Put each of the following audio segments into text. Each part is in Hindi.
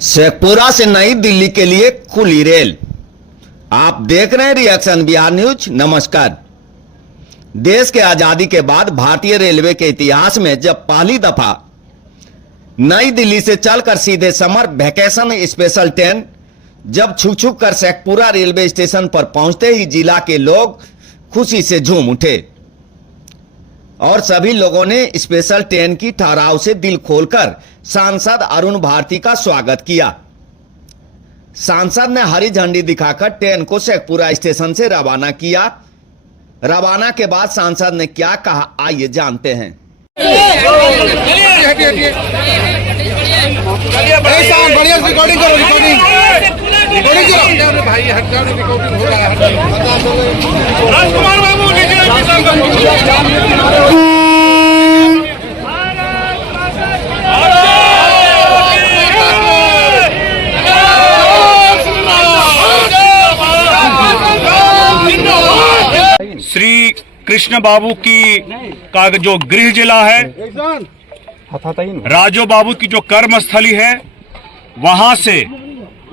शेखपुरा से नई दिल्ली के लिए खुली रेल। आप देख रहे हैं रिएक्शन बिहार न्यूज। नमस्कार। देश के आजादी के बाद भारतीय रेलवे के इतिहास में जब पहली दफा नई दिल्ली से चलकर सीधे समर वैकेशन स्पेशल ट्रेन जब छुक छुक कर शेखपुरा रेलवे स्टेशन पर पहुंचते ही जिला के लोग खुशी से झूम उठे और सभी लोगों ने स्पेशल ट्रेन की ठहराव से दिल खोलकर सांसद अरुण भारती का स्वागत किया। सांसद ने हरी झंडी दिखाकर ट्रेन को शेखपुरा स्टेशन से रवाना किया। रवाना के बाद सांसद ने क्या कहा, आइए जानते हैं। बढ़िया रिकॉर्डिंग करो, रिकॉर्डिंग करो भाई, रिकॉर्डिंग हो रहा है। राजकुमार बाबू श्री कृष्ण बाबू का जो गृह जिला है, राजो बाबू की जो कर्मस्थली है, वहां से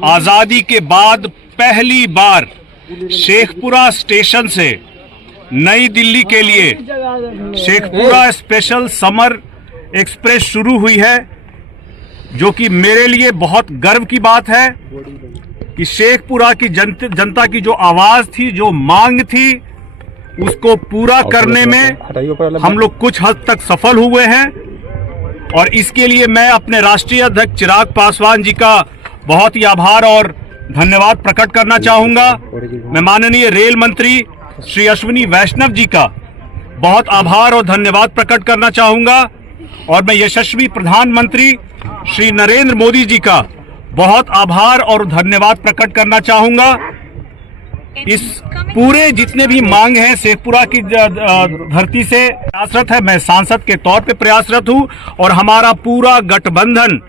आजादी के बाद पहली बार शेखपुरा स्टेशन से नई दिल्ली के लिए शेखपुरा स्पेशल समर एक्सप्रेस शुरू हुई है, जो कि मेरे लिए बहुत गर्व की बात है कि शेखपुरा की जनता की जो आवाज थी, जो मांग थी, उसको पूरा करने में हम लोग कुछ हद तक सफल हुए हैं। और इसके लिए मैं अपने राष्ट्रीय अध्यक्ष चिराग पासवान जी का बहुत ही आभार और धन्यवाद प्रकट करना चाहूंगा। मैं माननीय रेल मंत्री श्री अश्विनी वैष्णव जी का बहुत आभार और धन्यवाद प्रकट करना चाहूंगा। और मैं यशस्वी प्रधानमंत्री श्री नरेंद्र मोदी जी का बहुत आभार और धन्यवाद प्रकट करना चाहूंगा। इस पूरे जितने भी मांग हैं शेखपुरा की धरती से प्रयासरत है। मैं सांसद के तौर पे प्रयासरत हूं और हमारा पूरा गठबंधन,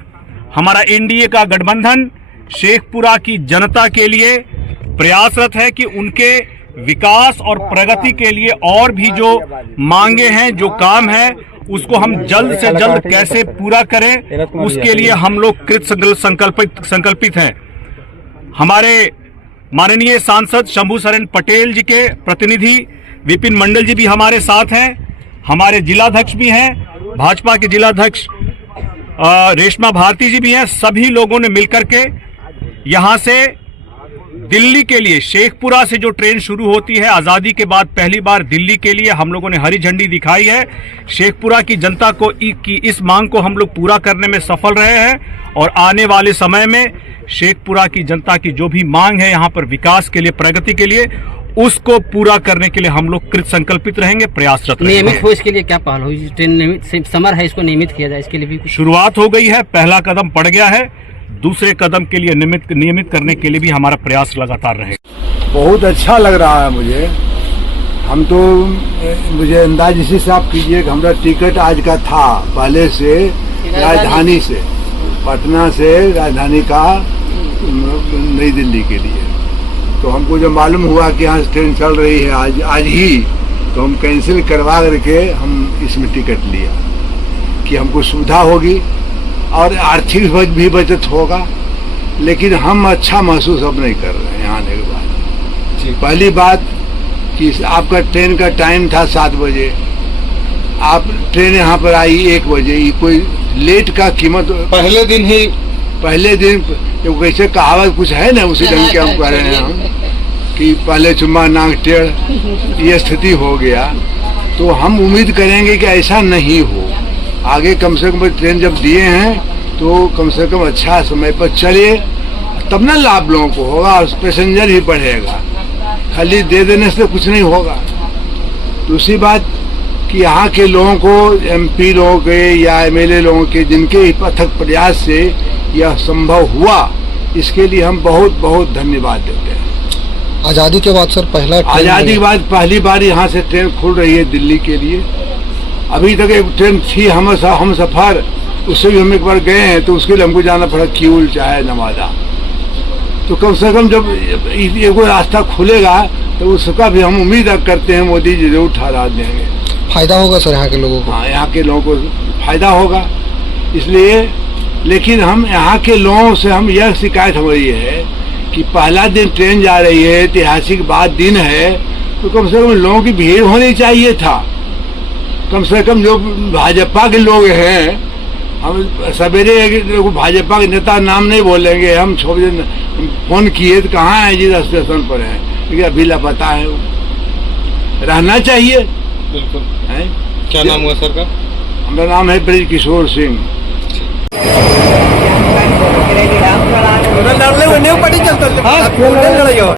हमारा एनडीए का गठबंधन शेखपुरा की जनता के लिए प्रयासरत है कि उनके विकास और प्रगति के लिए और भी जो मांगे हैं, जो काम है, उसको हम जल्द से जल्द कैसे पूरा करें, उसके लिए हम लोग कृत संकल्पित हैं। हमारे माननीय सांसद शंभू सरन पटेल जी के प्रतिनिधि विपिन मंडल जी भी हमारे साथ हैं। हमारे जिलाध्यक्ष भी हैं, भाजपा के जिलाध्यक्ष रेशमा भारती जी भी हैं। सभी लोगों ने मिलकर के यहां से दिल्ली के लिए, शेखपुरा से जो ट्रेन शुरू होती है आजादी के बाद पहली बार दिल्ली के लिए, हम लोगों ने हरी झंडी दिखाई है। शेखपुरा की जनता को की इस मांग को हम लोग पूरा करने में सफल रहे हैं और आने वाले समय में शेखपुरा की जनता की जो भी मांग है यहाँ पर विकास के लिए, प्रगति के लिए, उसको पूरा करने के लिए हम लोग कृत संकल्पित रहेंगे, प्रयासरत रहेंगे। नियमित हो इसके लिए क्या पहल हो? ट्रेन नियमित समर है, इसको नियमित किया जाए, इसके लिए भी शुरुआत हो गई है। पहला कदम पड़ गया है, दूसरे कदम के लिए नियमित करने के लिए भी हमारा प्रयास लगातार रहेगा। बहुत अच्छा लग रहा है मुझे। हम तो मुझे अंदाज इसी से आप कीजिए कि हमारा टिकट आज का था पहले से, राजधानी से, पटना से राजधानी का नई दिल्ली के लिए। तो हमको जब मालूम हुआ कि यहाँ ट्रेन चल रही है आज ही, तो हम कैंसिल करवा करके हम इसमें टिकट लिया कि हमको सुविधा होगी और आर्थिक भी बचत होगा। लेकिन हम अच्छा महसूस अब नहीं कर रहे हैं यहाँ आने के बाद। पहली बात कि आपका ट्रेन का टाइम था 7 बजे, आप ट्रेन यहाँ पर आई 1 बजे। ये कोई लेट का कीमत पहले दिन कैसे कहावत कुछ है ना, उसी ढंग के हम कह रहे हैं हम कि पहले चुम्मा नाक टेढ़, ये स्थिति हो गया। तो हम उम्मीद करेंगे कि ऐसा नहीं हो आगे। कम से कम ट्रेन जब दिए हैं तो कम से कम अच्छा समय पर चले, तब ना लाभ लोगों को होगा और पैसेंजर ही बढ़ेगा। खाली दे देने से कुछ नहीं होगा। दूसरी बात कि यहाँ के लोगों को, एमपी लोगों के या एमएलए लोगों के, जिनके अथक प्रयास से यह संभव हुआ, इसके लिए हम बहुत बहुत धन्यवाद देते हैं। आज़ादी के बाद सर आज़ादी के बाद पहली बार यहाँ से ट्रेन खुल रही है दिल्ली के लिए। अभी तक एक ट्रेन थी हम सफ़र, उससे भी हम एक बार गए हैं, तो उसके लिए हमको जाना पड़ा किऊल चाहे नवादा। तो कम से कम जब एक रास्ता खुलेगा तो उसका भी हम उम्मीद करते हैं मोदी जी जरूर ठहरा देंगे। फायदा होगा सर यहाँ के लोगों को? हाँ, यहाँ के लोगों को फायदा होगा। इसलिए लेकिन हम यहाँ के लोगों से हम यह शिकायत हो रही है कि पहला दिन ट्रेन जा रही है, ऐतिहासिक बात दिन है, तो कम से कम लोगों की भीड़ होनी चाहिए था। कम से कम जो भाजपा के लोग हैं, हम सवेरे भाजपा के नेता नाम नहीं बोलेंगे, हम 6 बजे फोन किए तो कहाँ है जी, स्टेशन पर है, क्योंकि अभी लापता है। रहना चाहिए। बिल्कुल। है? क्या नाम हुआ सर का? हमारा नाम है ब्रिज किशोर सिंह। हाँ